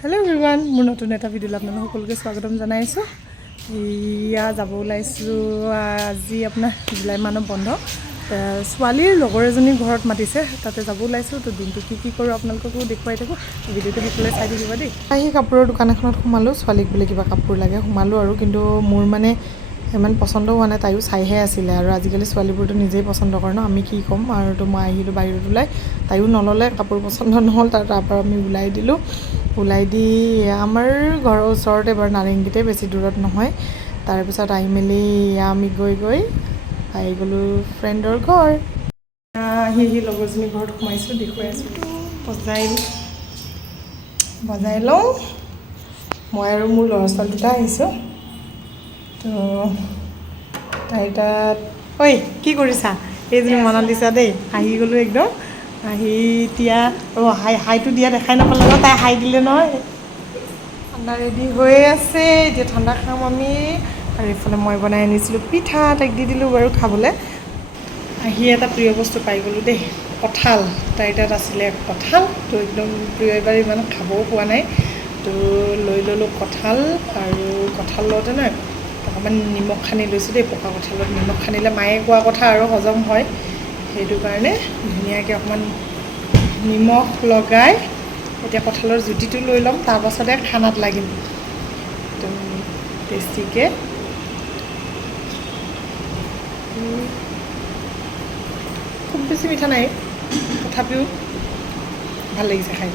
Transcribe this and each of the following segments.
Hello' everyone, মোৰ নতুন এটা ভিডিঅ'লৈ আপোনালোক সকলোকে স্বাগতম জনাইছোঁ। এয়া যাব ওলাইছোঁ আজি আপোনাৰ জুলাই মাহৰ বন্ধ। ছোৱালীৰ লগৰ এজনীৰ ঘৰত মাতিছে, তাতে যাব ওলাইছোঁ। তো দিনটো কি কৰোঁ আপোনালোককো দেখুৱাই থাকোঁ, ভিডিঅ'টো সকলোৱে চাই থাকিব দেই। আহি কাপোৰৰ দোকান এখনত সোমালোঁ, ছোৱালীক বোলে কিবা কাপোৰ লাগে সোমালোঁ আৰু, কিন্তু মোৰ মানে ইমান পচন্দ হোৱা নাই, তাইও চাইহে আছিলে। আৰু আজিকালি ছোৱালীবোৰতো নিজেই পচন্দ কৰে ন, আমি কি ক'ম। আৰু তো মই আহিলোঁ বাহিৰত ওলাই, তাইও নল'লে, কাপোৰ পচন্দ নহ'ল। তাৰপৰা আমি ওলাই দিলোঁ। ওলাই দি আমাৰ ঘৰৰ ওচৰতে বাৰু নাৰেংগীতে, বেছি দূৰত নহয়। তাৰপিছত আহি মেলি আমি গৈ আহি গ'লোঁ ফ্ৰেণ্ডৰ ঘৰ। আহি লগৰজনীৰ ঘৰত সোমাইছোঁ, দেখুৱাই আছোঁ। বজাই লওঁ। মই আৰু মোৰ ল'ৰা ছোৱালী দুটা আহিছোঁ। তো তাই তাত ঐ কি কৰিছা? এইজনী মনত দিছা দেই। আহি গ'লোঁ একদম। আহি এতিয়া হাইটো দিয়া দেখাই নাপালোঁ নহয়, তাই হাই দিলে নহয়। ঠাণ্ডা ৰেডি হৈ আছে, এতিয়া ঠাণ্ডা খাম আমি। আৰু এইফালে মই বনাই আনিছিলোঁ পিঠা, তাইক দি দিলোঁ বাৰু খাবলৈ। আহি এটা প্ৰিয় বস্তু পাই গ'লোঁ দেই, কঁঠাল। তাইৰ তাত আছিলে কঁঠাল, তো একদম প্ৰিয়, এবাৰ ইমান খাবও পোৱা নাই। তো লৈ ল'লোঁ কঁঠাল, আৰু কঁঠালতে নহয় অকণমান নিমখ সানি লৈছোঁ দেই। পকা কঁঠালত নিমখ সানিলে মায়ে কোৱা কথা আৰু হজম হয়, সেইটো কাৰণে ধুনীয়াকৈ অকণমান নিমখ লগাই এতিয়া কঁঠালৰ জুতিটো লৈ ল'ম, তাৰপাছতে খানাত লাগিম একদম টেষ্টিকৈ। খুব বেছি মিঠা নাই, তথাপিও ভাল লাগিছে খাই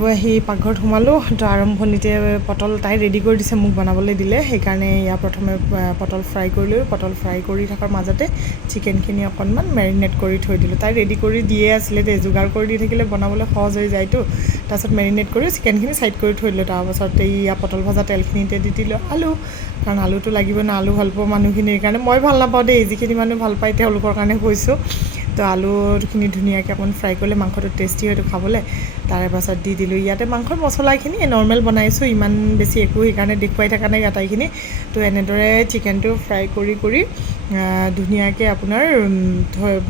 বৈ আহি পাকঘৰত সোমালোঁ। তো আৰম্ভণিতে পটল তাই ৰেডি কৰি দিছে, মোক বনাবলৈ দিলে। সেইকাৰণে ইয়াৰ প্ৰথমে পটল ফ্ৰাই কৰিলোঁ। পটল ফ্ৰাই কৰি থকাৰ মাজতে চিকেনখিনি অকণমান মেৰিনেট কৰি থৈ দিলোঁ। তাই ৰেডি কৰি দিয়ে আছিলে দেই, যোগাৰ কৰি দি থাকিলে বনাবলৈ সহজ হৈ যায়তো। তাৰপাছত মেৰিনেট কৰি চিকেনখিনি ছাইড কৰি থৈ দিলোঁ। তাৰপাছত এয়া পটল ভজা তেলখিনিতে দি দিলোঁ আলু, কাৰণ আলুটো লাগিব ন, আলু ভাল পোৱা মানুহখিনিৰ কাৰণে। মই ভাল নাপাওঁ দেই, যিখিনি মানুহ ভাল পায় তেওঁলোকৰ কাৰণে কৈছোঁ। তো আলুখিনি ধুনীয়াকৈ অকণমান ফ্ৰাই কৰিলে মাংসটো টেষ্টি হয়তো খাবলৈ। তাৰে পাছত দি দিলোঁ ইয়াতে মাংসৰ মছলাখিনি নৰ্মেল বনাইছোঁ, ইমান বেছি একো সেইকাৰণে দেখুৱাই থকা নাই আটাইখিনি। তো এনেদৰে চিকেনটো ফ্ৰাই কৰি ধুনীয়াকৈ আপোনাৰ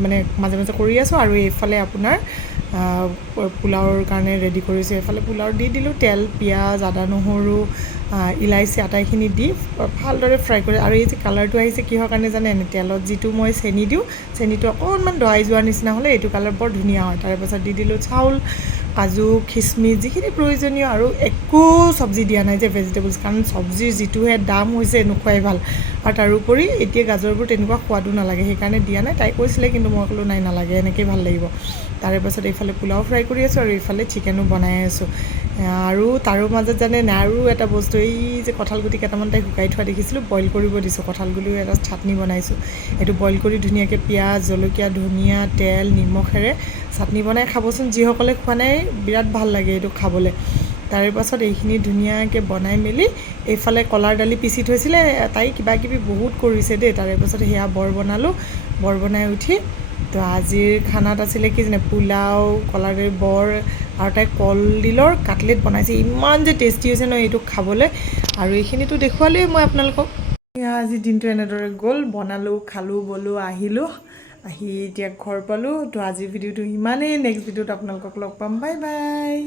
মানে মাজে মাজে কৰি আছোঁ। আৰু এইফালে আপোনাৰ পোলাওৰ কাৰণে ৰেডি কৰিছোঁ। এইফালে পোলাও দি দিলোঁ, তেল, পিঁয়াজ, আদা, নহৰু, ইলাইচি আটাইখিনি দি ভালদৰে ফ্ৰাই কৰি। আৰু এই যে কালাৰটো আহিছে কিহৰ কাৰণে জানে? তেলত যিটো মই চেনি দিওঁ, চেনিটো অকণমান দৱাই যোৱাৰ নিচিনা হ'লে এইটো কালাৰ বৰ ধুনীয়া হয়। তাৰপাছত দি দিলোঁ চাউল, কাজু, খিচমিচ, যিখিনি প্ৰয়োজনীয়। আৰু একো চব্জি দিয়া নাই যে ভেজিটেবলছ, কাৰণ চব্জিৰ যিটোহে দাম হৈছে নোখোৱাই ভাল। আৰু তাৰোপৰি এতিয়া গাজৰবোৰ তেনেকুৱা সোৱাদো নালাগে, সেইকাৰণে দিয়া নাই। তাই কৈছিলে, কিন্তু মই ক'লোঁ নাই, নালাগে, এনেকৈয়ে ভাল লাগিব। তাৰে পাছত এইফালে পোলাও ফ্ৰাই কৰি আছোঁ, আৰু এইফালে চিকেনো বনাই আছোঁ। আৰু তাৰো মাজত জানে নাই, আৰু এটা বস্তু, এই যে কঁঠালগুটি কেইটামান তাই শুকাই থোৱা দেখিছিলোঁ, বইল কৰিব দিছোঁ। কঁঠালগুটিও এটা চাটনি বনাইছোঁ। এইটো বইল কৰি ধুনীয়াকৈ পিঁয়াজ, জলকীয়া, ধনিয়া, তেল, নিমখেৰে চাটনি বনাই খাবচোন। যিসকলে খোৱা নাই, বিৰাট ভাল লাগে এইটো খাবলৈ। তাৰে পাছত এইখিনি ধুনীয়াকৈ বনাই মেলি এইফালে কলাৰ দালি পিচি থৈছিলে, তাই কিবাকিবি বহুত কৰিছে দেই। তাৰে পাছত সেয়া বৰ বনালোঁ, বৰ বনাই উঠি তো আজিৰ খানাত আছিলে কি জানে, পোলাও, কলাৰ দালি, বৰ, আৰু তাই কলডিলৰ কাটলেট বনাইছে। ইমান যে টেষ্টি হৈছে ন এইটো খাবলৈ। আৰু এইখিনিতো দেখুৱালোৱেই মই আপোনালোকক। আজি দিনটো এনেদৰে গ'ল, বনালোঁ, খালোঁ, বলোঁ, আহিলোঁ। আহি এতিয়া ঘৰ পালোঁ। তো আজিৰ ভিডিঅ'টো ইমানেই, নেক্সট ভিডিঅ'ত আপোনালোকক লগ পাম, বাই বাই।